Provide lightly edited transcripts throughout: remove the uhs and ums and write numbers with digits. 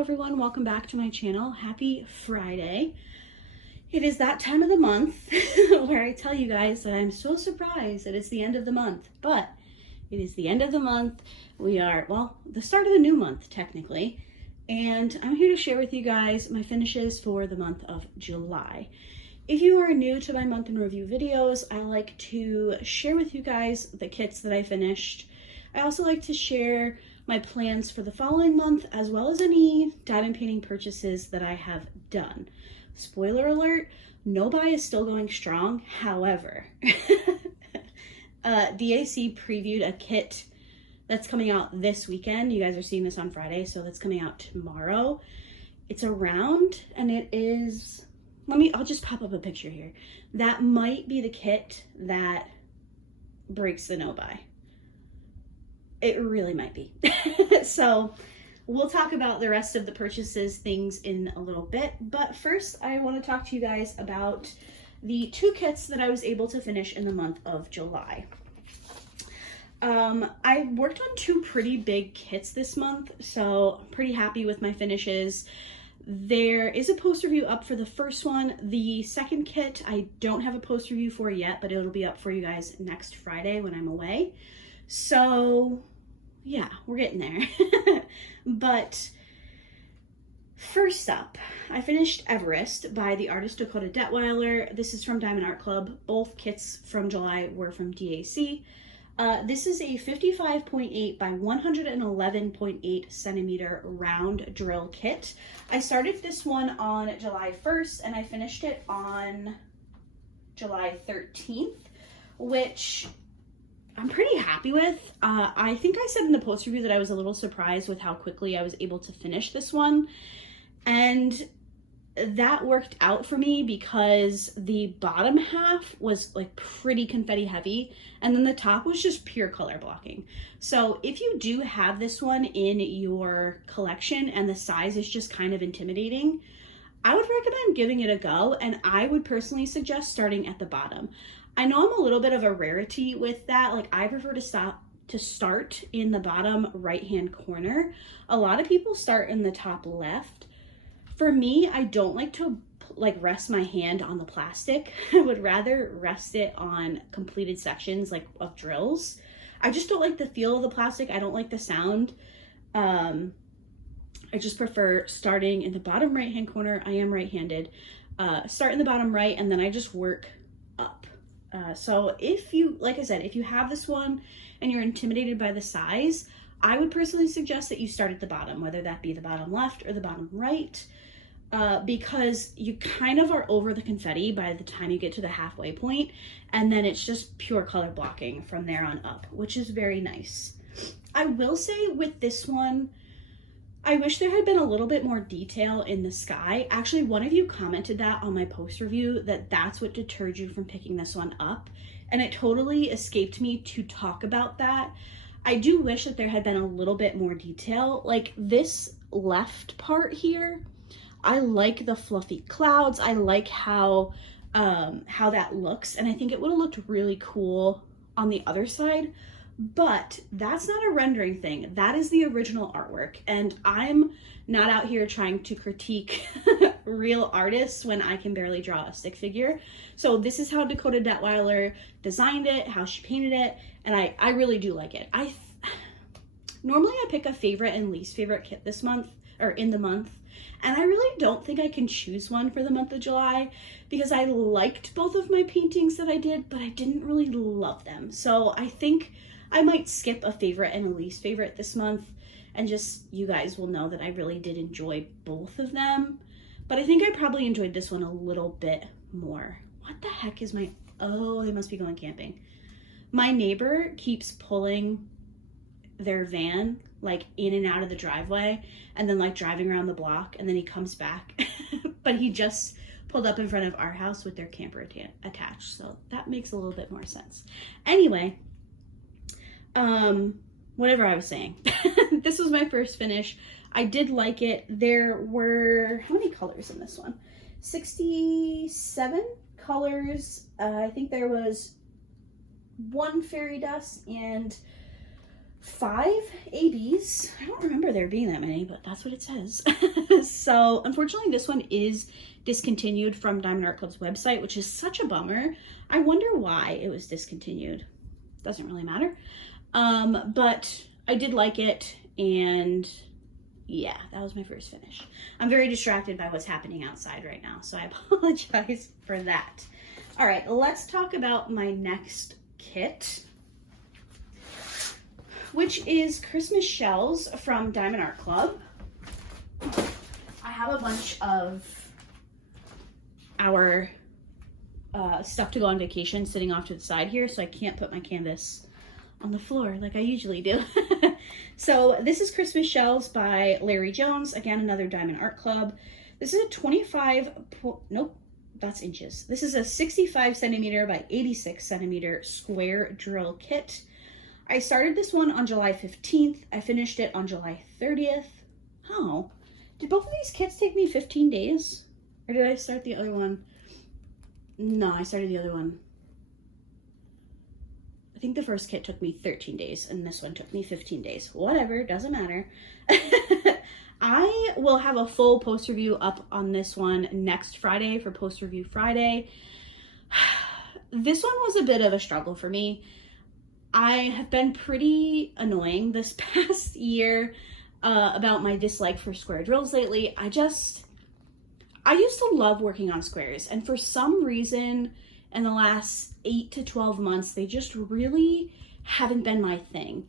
Hello everyone, welcome back to my channel. Happy Friday. It is that time of the month where I tell you guys that I'm so surprised that it's the end of the month, but it is the end of the month. We are, well, the start of the new month technically, and I'm here to share with you guys my finishes for the month of July. If you are new to my month in review videos, I like to share with you guys the kits that I finished. I also like to share my plans for the following month, as well as any diamond painting purchases that I have done. Spoiler alert, no buy is still going strong. However, DAC previewed a kit that's coming out this weekend. You guys are seeing this on Friday, so that's coming out tomorrow. It's a round and it is, I'll just pop up a picture here. That might be the kit that breaks the no buy. It really might be. So we'll talk about the rest of the purchases things in a little bit. But first, I want to talk to you guys about the two kits that I was able to finish in the month of July. I worked on two pretty big kits this month, so I'm pretty happy with my finishes. There is a post review up for the first one. The second kit, I don't have a post review for yet, but it'll be up for you guys next Friday when I'm away. So yeah, we're getting there. But first up, I finished Everest by the artist Dakota Detweiler. This is from diamondartclub. Both kits from July were from DAC. This is a 55.8 by 111.8 centimeter round drill kit. I started this one on July 1st and I finished it on July 13th, which I'm pretty happy with. I think I said in the post review that I was a little surprised with how quickly I was able to finish this one. And that worked out for me because the bottom half was like pretty confetti heavy and then the top was just pure color blocking. So if you do have this one in your collection and the size is just kind of intimidating, I would recommend giving it a go, and I would personally suggest starting at the bottom. I know I'm a little bit of a rarity with that. Like, I prefer to start in the bottom right-hand corner. A lot of people start in the top left. For me, I don't like to rest my hand on the plastic. I would rather rest it on completed sections like of drills. I just don't like the feel of the plastic. I don't like the sound. I just prefer starting in the bottom right-hand corner. I am right-handed. Start in the bottom right, and then I just work up. So if you, like I said, if you have this one and you're intimidated by the size, I would personally suggest that you start at the bottom, whether that be the bottom left or the bottom right, because you kind of are over the confetti by the time you get to the halfway point, and then it's just pure color blocking from there on up, which is very nice. I will say with this one, I wish there had been a little bit more detail in the sky. Actually, one of you commented that on my post review, that that's what deterred you from picking this one up. And it totally escaped me to talk about that. I do wish that there had been a little bit more detail. Like this left part here, I like the fluffy clouds. I like how that looks. And I think it would have looked really cool on the other side. But that's not a rendering thing. That is the original artwork. And I'm not out here trying to critique real artists when I can barely draw a stick figure. So this is how Dakota Detweiler designed it, how she painted it, and I really do like it. Normally I pick a favorite and least favorite kit this month, or in the month, and I really don't think I can choose one for the month of July because I liked both of my paintings that I did, but I didn't really love them. So I think I might skip a favorite and a least favorite this month, and just you guys will know that I really did enjoy both of them. But I think I probably enjoyed this one a little bit more. What the heck is oh, they must be going camping. My neighbor keeps pulling their van like in and out of the driveway and then like driving around the block, and then he comes back. But he just pulled up in front of our house with their camper attached. So that makes a little bit more sense. Anyway, whatever I was saying. This was my first finish. I did like it. There were, how many colors in this one? 67 colors. I think there was one fairy dust and 5 ABs. I don't remember there being that many, but that's what it says. So unfortunately this one is discontinued from Diamond Art Club's website, which is such a bummer. I wonder why it was discontinued. Doesn't really matter. But I did like it, and yeah, that was my first finish. I'm very distracted by what's happening outside right now, so I apologize for that. All right, let's talk about my next kit, which is Christmas shells from Diamond Art Club. I have a bunch of our stuff to go on vacation sitting off to the side here, so I can't put my canvas on the floor like I usually do. So this is Christmas shells by Larry Jones, again another Diamond Art Club. This is a nope, that's inches. This is a 65 centimeter by 86 centimeter square drill kit. I started this one on July 15th. I finished it on July 30th. Oh, did both of these kits take me 15 days? Or did I start the other one? No, I started the other one. I think the first kit took me 13 days and this one took me 15 days. Whatever, doesn't matter. I will have a full post review up on this one next Friday for Post Review Friday. This one was a bit of a struggle for me. I have been pretty annoying this past year about my dislike for square drills lately. I used to love working on squares, and for some reason in the last 8 to 12 months, they just really haven't been my thing.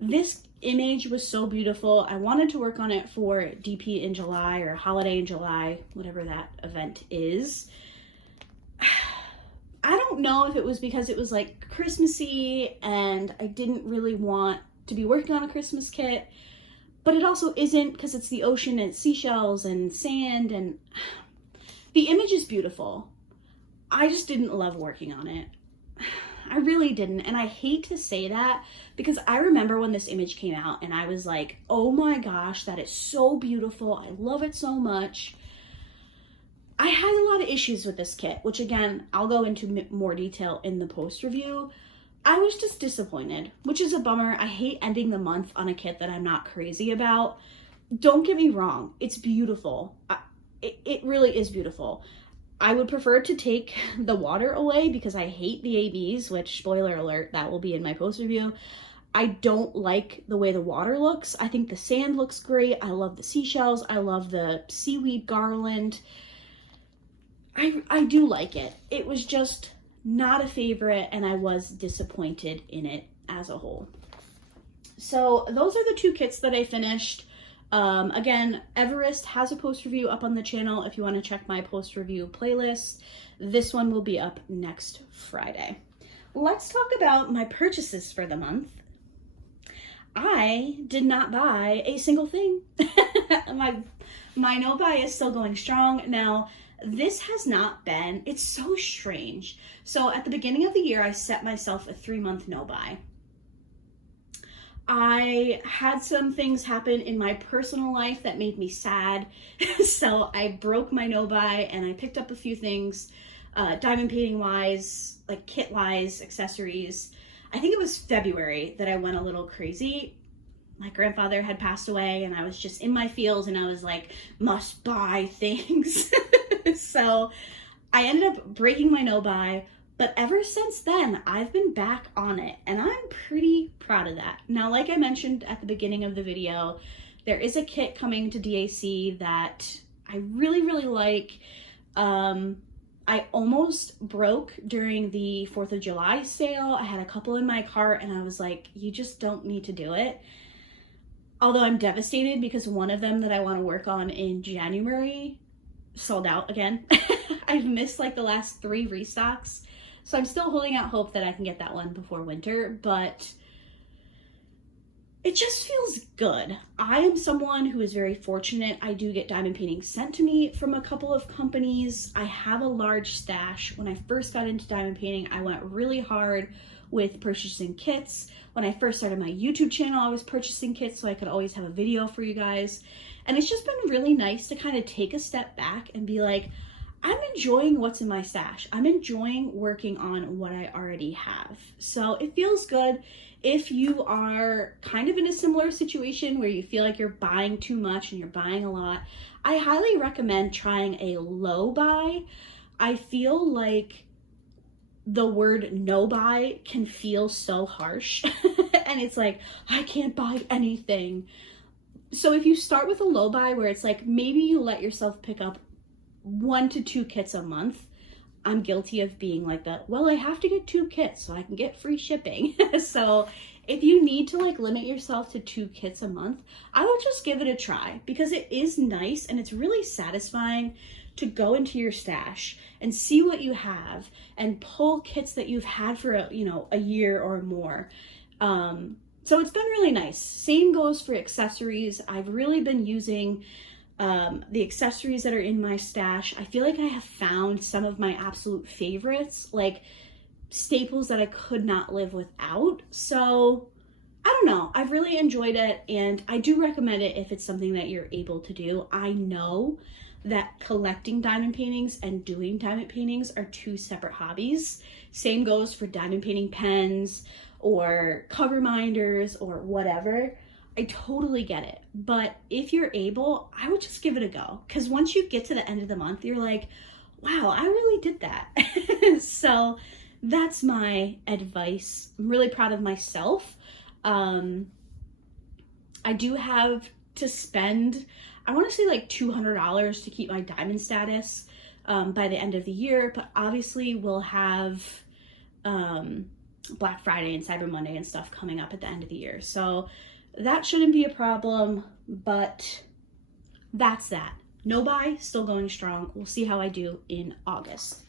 This image was so beautiful. I wanted to work on it for DP in July or Holiday in July, whatever that event is. I don't know if it was because it was like Christmassy and I didn't really want to be working on a Christmas kit, but it also isn't because it's the ocean and seashells and sand, and the image is beautiful. I just didn't love working on it. I really didn't, and I hate to say that because I remember when this image came out and I was like, oh my gosh, that is so beautiful. I love it so much. I had a lot of issues with this kit, which again, I'll go into more detail in the post review. I was just disappointed, which is a bummer. I hate ending the month on a kit that I'm not crazy about. Don't get me wrong, it's beautiful. It really is beautiful. I would prefer to take the water away because I hate the ABs, which, spoiler alert, that will be in my post review. I don't like the way the water looks. I think the sand looks great. I love the seashells. I love the seaweed garland. I do like it. It was just not a favorite, and I was disappointed in it as a whole. So those are the two kits that I finished. Again, Everest has a post review up on the channel if you want to check my post review playlist. This one will be up next Friday. Let's talk about my purchases for the month. I did not buy a single thing. My no buy is still going strong. Now, this has not been, it's so strange. So at the beginning of the year, I set myself a 3-month no buy. I had some things happen in my personal life that made me sad. So I broke my no buy and I picked up a few things, diamond painting wise, like kit wise, accessories. I think it was February that I went a little crazy. My grandfather had passed away and I was just in my feels and I was like, must buy things. So I ended up breaking my no buy, but ever since then, I've been back on it and I'm pretty proud of that. Now, like I mentioned at the beginning of the video, there is a kit coming to DAC that I really, really like. I almost broke during the 4th of July sale. I had a couple in my cart and I was like, you just don't need to do it. Although I'm devastated because one of them that I want to work on in January sold out again. I've missed like the last 3 restocks. So I'm still holding out hope that I can get that one before winter, but it just feels good. I am someone who is very fortunate. I do get diamond paintings sent to me from a couple of companies. I have a large stash. When I first got into diamond painting, I went really hard with purchasing kits. When I first started my YouTube channel, I was purchasing kits so I could always have a video for you guys. And it's just been really nice to kind of take a step back and be like, I'm enjoying what's in my stash. I'm enjoying working on what I already have. So it feels good. If you are kind of in a similar situation where you feel like you're buying too much and you're buying a lot, I highly recommend trying a low buy. I feel like the word no buy can feel so harsh and it's like, I can't buy anything. So if you start with a low buy where it's like, maybe you let yourself pick up 1 to 2 kits a month. I'm guilty of being like that. Well, I have to get 2 kits so I can get free shipping. So if you need to like limit yourself to 2 kits a month, I would just give it a try, because it is nice and it's really satisfying to go into your stash and see what you have and pull kits that you've had for a year or more. So it's been really nice. Same goes for accessories. I've really been using the accessories that are in my stash. I feel like I have found some of my absolute favorites, like staples that I could not live without. So I don't know, I've really enjoyed it, and I do recommend it if it's something that you're able to do. I know that collecting diamond paintings and doing diamond paintings are 2 separate hobbies. Same goes for diamond painting pens or cover minders or whatever. I totally get it. But if you're able, I would just give it a go. Because once you get to the end of the month, you're like, wow, I really did that. So that's my advice. I'm really proud of myself. I do have to spend, I want to say like $200 to keep my diamond status by the end of the year. But obviously we'll have Black Friday and Cyber Monday and stuff coming up at the end of the year. So that shouldn't be a problem, but that's that. No buy, still going strong. We'll see how I do in August.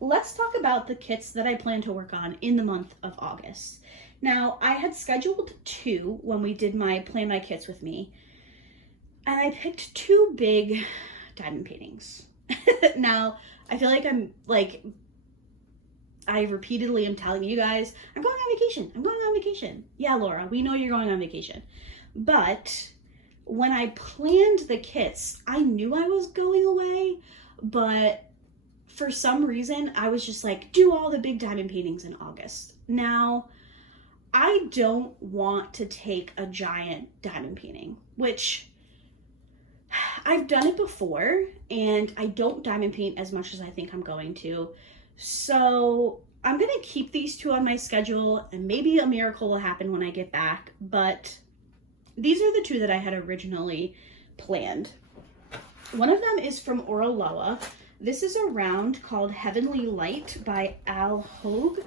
Let's talk about the kits that I plan to work on in the month of August. Now, I had scheduled 2 when we did my Plan My Kits with me, and I picked 2 big diamond paintings. Now, I feel like I repeatedly am telling you guys, I'm going on vacation. I'm going on vacation. Yeah, Laura, we know you're going on vacation. But when I planned the kits, I knew I was going away, but for some reason, I was just like, do all the big diamond paintings in August. Now, I don't want to take a giant diamond painting, which I've done it before, and I don't diamond paint as much as I think I'm going to. So I'm going to keep these 2 on my schedule, and maybe a miracle will happen when I get back. But these are the 2 that I had originally planned. One of them is from Oraloa. This is a round called Heavenly Light by Al Hogue.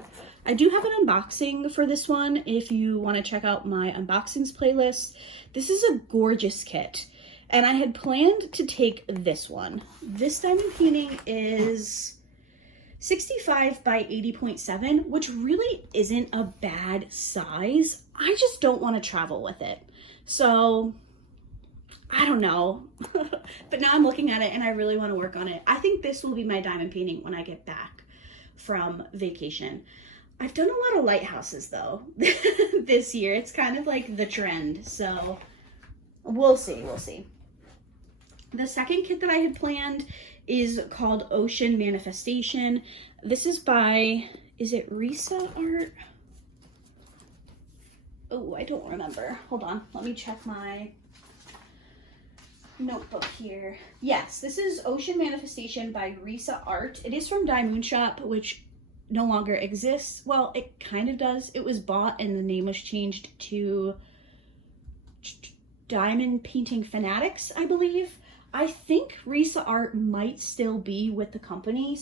I do have an unboxing for this one if you want to check out my unboxings playlist. This is a gorgeous kit, and I had planned to take this one. This diamond painting is 65 by 80.7, which really isn't a bad size. I just don't want to travel with it. So I don't know, but now I'm looking at it and I really want to work on it. I think this will be my diamond painting when I get back from vacation. I've done a lot of lighthouses though this year. It's kind of like the trend. So we'll see. The second kit that I had planned is called Ocean Manifestation. This is by, is it Risa Art? Oh, I don't remember. Hold on, let me check my notebook here. Yes, this is Ocean Manifestation by Risa Art. It is from Diamond Shop, which no longer exists. Well, it kind of does. It was bought and the name was changed to Diamond Painting Fanatics, I believe. I think Risa Art might still be with the company,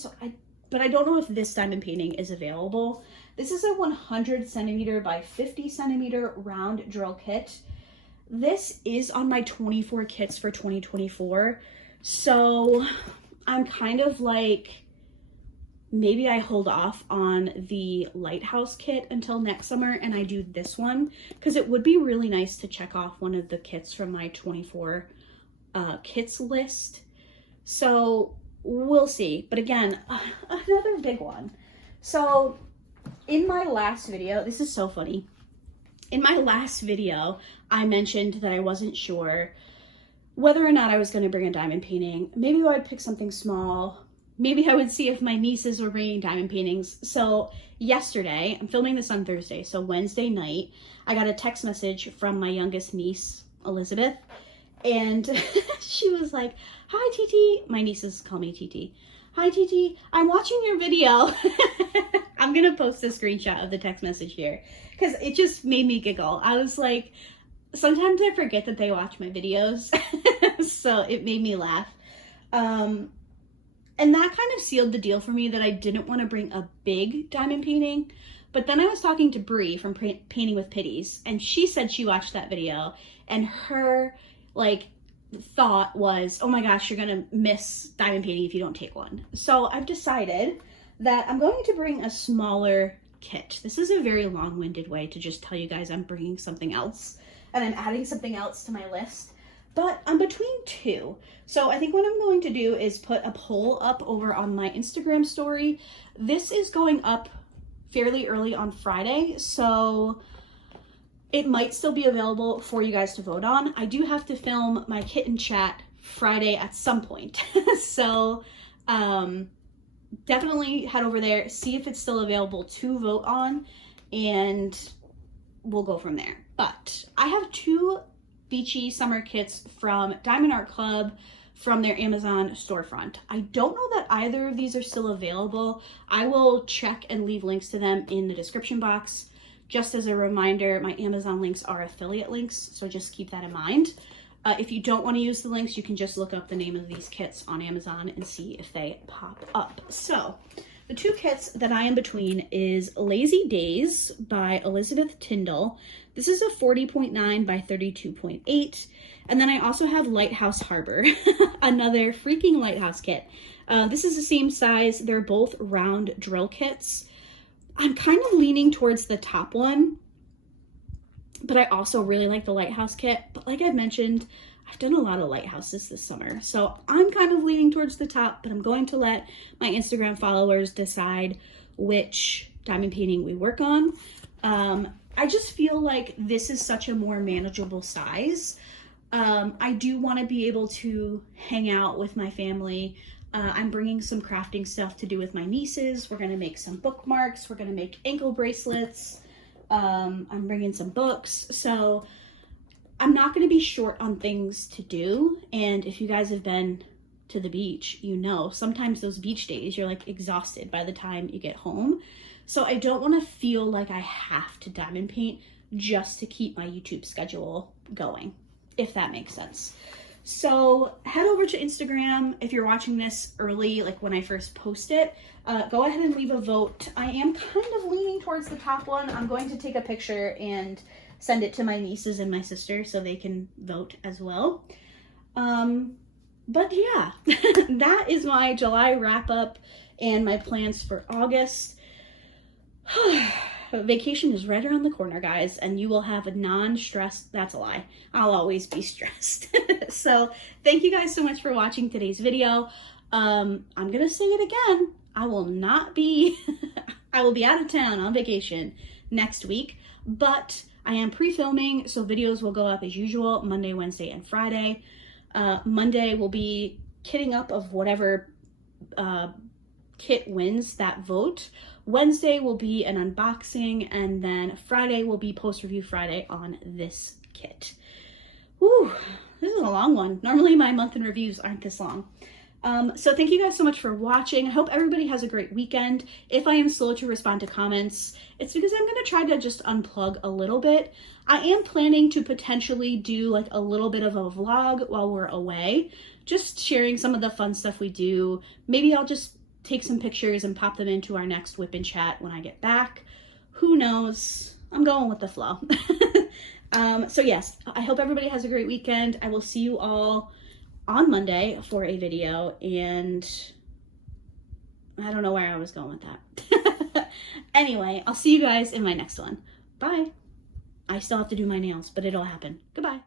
but I don't know if this diamond painting is available. This is a 100 centimeter by 50 centimeter round drill kit. This is on my 24 kits for 2024. So I'm kind of like, maybe I hold off on the lighthouse kit until next summer and I do this one, because it would be really nice to check off one of the kits from my 24 kits list. So we'll see. But again, another big one. So in my last video, this is so funny. In my last video, I mentioned that I wasn't sure whether or not I was going to bring a diamond painting. Maybe I'd pick something small, maybe I would see if my nieces were bringing diamond paintings. So yesterday, I'm filming this on Thursday, so Wednesday night, I got a text message from my youngest niece, Elizabeth, and she was like, "Hi, TT." My nieces call me TT. "Hi, TT. I'm watching your video." I'm going to post a screenshot of the text message here because it just made me giggle. I was like, sometimes I forget that they watch my videos, so it made me laugh. And that kind of sealed the deal for me that I didn't want to bring a big diamond painting. But then I was talking to Bree from Painting with Pitties, and she said she watched that video, and her like thought was, oh my gosh, you're gonna miss diamond painting if you don't take one. So I've decided that I'm going to bring a smaller kit. This is a very long-winded way to just tell you guys I'm bringing something else, and I'm adding something else to my list. But I'm between two. So I think what I'm going to do is put a poll up over on my Instagram story. This is going up fairly early on Friday, so it might still be available for you guys to vote on. I do have to film my kitten chat Friday at some point. So definitely head over there, see if it's still available to vote on, and we'll go from there. But I have two beachy summer kits from diamondartclub from their Amazon storefront. I don't know that either of these are still available. I will check and leave links to them in the description box. Just as a reminder, my Amazon links are affiliate links, so just keep that in mind. If you don't want to use the links, you can just look up the name of these kits on Amazon and see if they pop up. So the two kits that I am between is Lazy Days by Elizabeth Tyndall. This is a 40.9 by 32.8. And then I also have Lighthouse Harbor, another freaking lighthouse kit. This is the same size. They're both round drill kits. I'm kind of leaning towards the top one, but I also really like the lighthouse kit. But like I've mentioned, I've done a lot of lighthouses this summer, so I'm kind of leaning towards the top, but I'm going to let my Instagram followers decide which diamond painting we work on. I just feel like this is such a more manageable size. I do want to be able to hang out with my family. I'm bringing some crafting stuff to do with my nieces. We're going to make some bookmarks. We're going to make ankle bracelets. I'm bringing some books. So I'm not going to be short on things to do. And if you guys have been to the beach, you know, sometimes those beach days, you're like exhausted by the time you get home. So I don't want to feel like I have to diamond paint just to keep my YouTube schedule going, if that makes sense. So head over to Instagram. If you're watching this early, like when I first post it, go ahead and leave a vote. I am kind of leaning towards the top one. I'm going to take a picture and send it to my nieces and my sister so they can vote as well. But yeah, that is my July wrap up and my plans for August. Vacation is right around the corner, guys, and you will have a non-stress. That's a lie. I'll always be stressed. So thank you guys so much for watching today's video. I'm gonna say it again. I will be out of town on vacation next week, but I am pre-filming, so videos will go up as usual Monday, Wednesday, and Friday. Monday will be kitting up of whatever kit wins that vote. Wednesday will be an unboxing, and then Friday will be post-review Friday on this kit. Whew, this is a long one. Normally my month in reviews aren't this long. So thank you guys so much for watching. I hope everybody has a great weekend. If I am slow to respond to comments, it's because I'm going to try to just unplug a little bit. I am planning to potentially do like a little bit of a vlog while we're away, just sharing some of the fun stuff we do. Maybe I'll just take some pictures and pop them into our next whip and chat when I get back. Who knows? I'm going with the flow. So yes, I hope everybody has a great weekend. I will see you all on Monday for a video, and I don't know where I was going with that. Anyway, I'll see you guys in my next one. Bye. I still have to do my nails, but it'll happen. Goodbye.